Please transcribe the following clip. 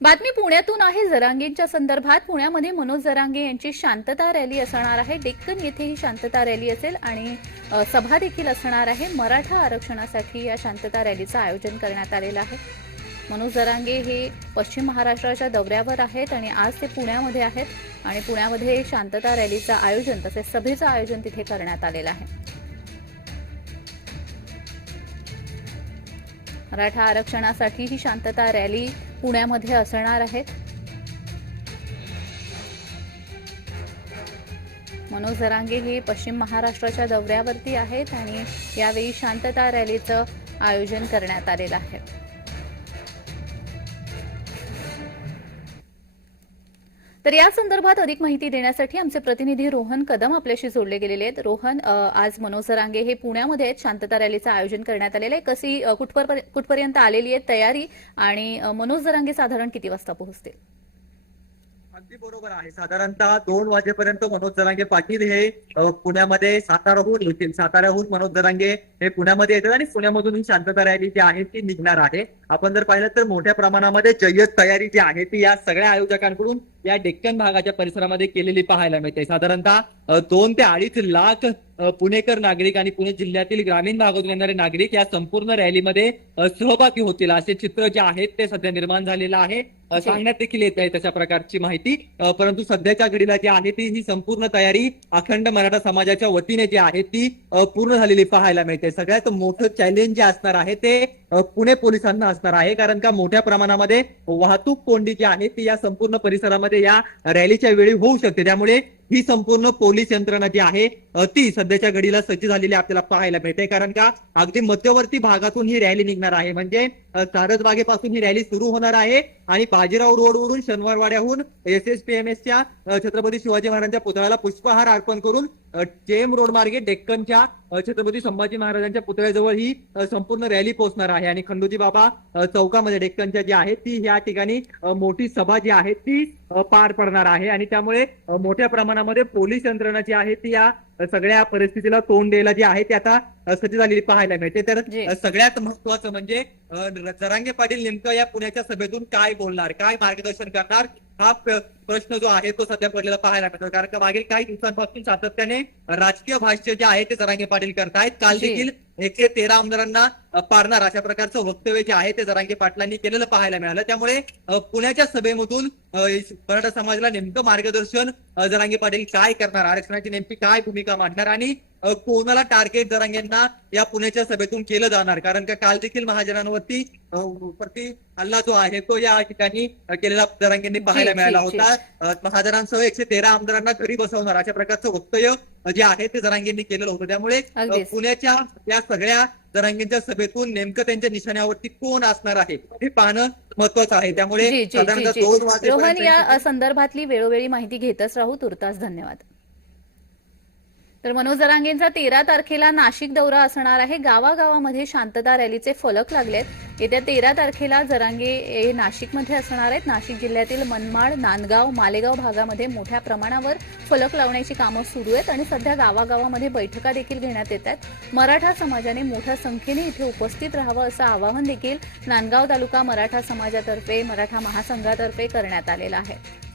बातमी पुण्यातून आहे. जरांगेंच्या संदर्भात पुण्यामध्ये मनोज जरांगे यांची शांतता रॅली असणार आहे. डेक्कन येथे ही शांतता रॅली असेल आणि सभा देखील असणार आहे. मराठा आरक्षणासाठी या शांतता रॅलीचं आयोजन करण्यात आलेलं आहे. मनोज जरांगे हे पश्चिम महाराष्ट्राच्या दौऱ्यावर आहेत आणि आज ते पुण्यामध्ये आहेत आणि पुण्यामध्ये शांतता रॅलीचं आयोजन तसेच सभेचं आयोजन तिथे करण्यात आलेलं आहे. मराठा आरक्षणासाठी ही शांतता रॅली पुण्यामध्ये असणार आहेत. मनोज जरांगे हे पश्चिम महाराष्ट्राच्या दौऱ्यावरती आहेत आणि यावेळी शांतता रॅलीचं आयोजन करण्यात आलेलं आहे. तर या संदर्भात अधिक माहिती देण्यासाठी आमचे प्रतिनिधी रोहन कदम आपल्याशी जोडले गेलेले आहेत. रोहन आज मनोज रांगे हे पुण्यामध्ये आहेत. शांतता रॅलीचं आयोजन करण्यात आलेलं आहे. कशी कुठपर्यंत आलेली आहे तयारी? आणि मनोज जरांगे साधारण किती वाजता पोहोचतील? अगदी बरोबर आहे. साधारणतः दोन वाजेपर्यंत मनोज जरांगे पाटील हे पुण्यामध्ये साताराहून येतील. साताऱ्याहून मनोज जरांगे हे पुण्यामध्ये येतात आणि पुण्यामधून ही शांतता रॅली जी आहे ती निघणार आहे. आपण जर पाहिलं तर मोठ्या प्रमाणामध्ये जय्यत तयारी जी आहे ती या सगळ्या आयोजकांकडून या डेक्कन भागाच्या परिसरामध्ये केलेली पाहायला मिळते. साधारणतः दोन ते अडीच लाख पुणेकर नागरिक आणि पुणे जिल्ह्यातील ग्रामीण भागातून येणारे नागरिक या संपूर्ण रॅलीमध्ये सहभागी होतील. असे चित्र जे आहेत ते सध्या निर्माण झालेलं आहे. सांगण्यात देखील येत आहे तशा प्रकारची माहिती. परंतु सध्याच्या घडीला जी आहे ती ही संपूर्ण तयारी अखंड मराठा समाजाच्या वतीने जी आहे ती पूर्ण झालेली पाहायला मिळते. सगळ्यात मोठं चॅलेंज जे असणार आहे ते पुणे पोलिसांना असणार आहे. कारण का मोठ्या प्रमाणामध्ये वाहतूक कोंडी जी आहे ती या संपूर्ण परिसरामध्ये या रॅलीच्या वेळी होऊ शकते. त्यामुळे ही संपूर्ण पोलीस यंत्रणा जी आहे ती सध्याच्या घडीला सज्ज झालेली आपल्याला पाहायला मिळते. कारण का अगदी मध्यवर्ती भागातून ही रॅली निघणार आहे. म्हणजे सारसबागेपासून ही रॅली सुरू होणार आहे आणि बाजीराव रोडवरून शनिवारवाड्याहून एस एस पी एम एसच्या छत्रपती शिवाजी महाराजांच्या पुतळ्याला पुष्पहार अर्पण करून जेम रोड मार्गे डेक्कनच्या छत्रपती संभाजी महाराजांच्या पुतळ्याजवळ ही संपूर्ण रॅली पोहोचणार आहे. आणि खंडोजी बाबा चौकामध्ये डेक्कनच्या जी आहे ती या ठिकाणी मोठी सभा जी आहे ती पार पडणार आहे. आणि त्यामुळे मोठ्या प्रमाणामध्ये पोलीस यंत्रणा जी आहे ती या सगळ्या परिस्थितीला तोंड द्यायला जी आहे ती आता सज्ज झालेली पाहायला मिळते. तर सगळ्यात महत्वाचं म्हणजे जरांगे पाटील नेमकं या पुण्याच्या सभेतून काय बोलणार काय मार्गदर्शन करणार हा प्रश्न जो आहे तो सध्या पडलेला पाहायला मिळतो. कारण का मागील काही दिवसांपासून सातत्याने राजकीय भाष्य जे आहे ते जरांगे पाटील करतायत. काल. देखील एकशे तेरा आमदारांना पारणार. अशा प्रकारचं वक्तव्य जे आहे ते जरांगे पाटलांनी केलेलं पाहायला मिळालं. त्यामुळे पुण्याच्या सभेमधून मराठा समाजाला नेमकं मार्गदर्शन जरांगे पाटील काय करणार? आरक्षणाची नेमकी काय भूमिका मांडणार? आणि कोणाला टार्गेट जरांगेंना या पुण्याच्या सभेतून केलं जाणार? कारण का काल देखील महाजनांवरती प्रति हल्ला जो आहे तो या ठिकाणी केलेला जरांगेंनी पाहायला मिळाला होता. महाजनांसह एकशे तेरा आमदारांना घरी बसवणार. अशा प्रकारचं वक्तव्य जे आहे ते जरांगेंनी केलेलं होतं. त्यामुळे. पुण्याच्या या सगळ्या जरांगींच्या सभेतून नेमकं त्यांच्या निशाण्यावरती कोण असणार आहे हे पाहणं महत्वाचं आहे. त्यामुळे साधारणतः दोन रोहन या संदर्भातली वेळोवेळी माहिती घेतच राहू. तुर्तास धन्यवाद. तर मनोज जरांगेंचा तेरा तारखेला नाशिक दौरा असणार आहे. गावागावामध्ये शांतता रॅलीचे फलक लागलेत येत्या तेरा तारखेला जरांगे हे नाशिकमध्ये असणार आहेत. नाशिक जिल्ह्यातील मनमाड नांदगाव मालेगाव भागामध्ये मोठ्या प्रमाणावर फलक लावण्याची कामं सुरू आहेत आणि सध्या गावागावामध्ये बैठका देखील घेण्यात येत आहेत. मराठा समाजाने मोठ्या संख्येने इथे उपस्थित राहावं असं आवाहन देखील नांदगाव तालुका मराठा समाजातर्फे मराठा महासंघातर्फे करण्यात आलेलं आहे.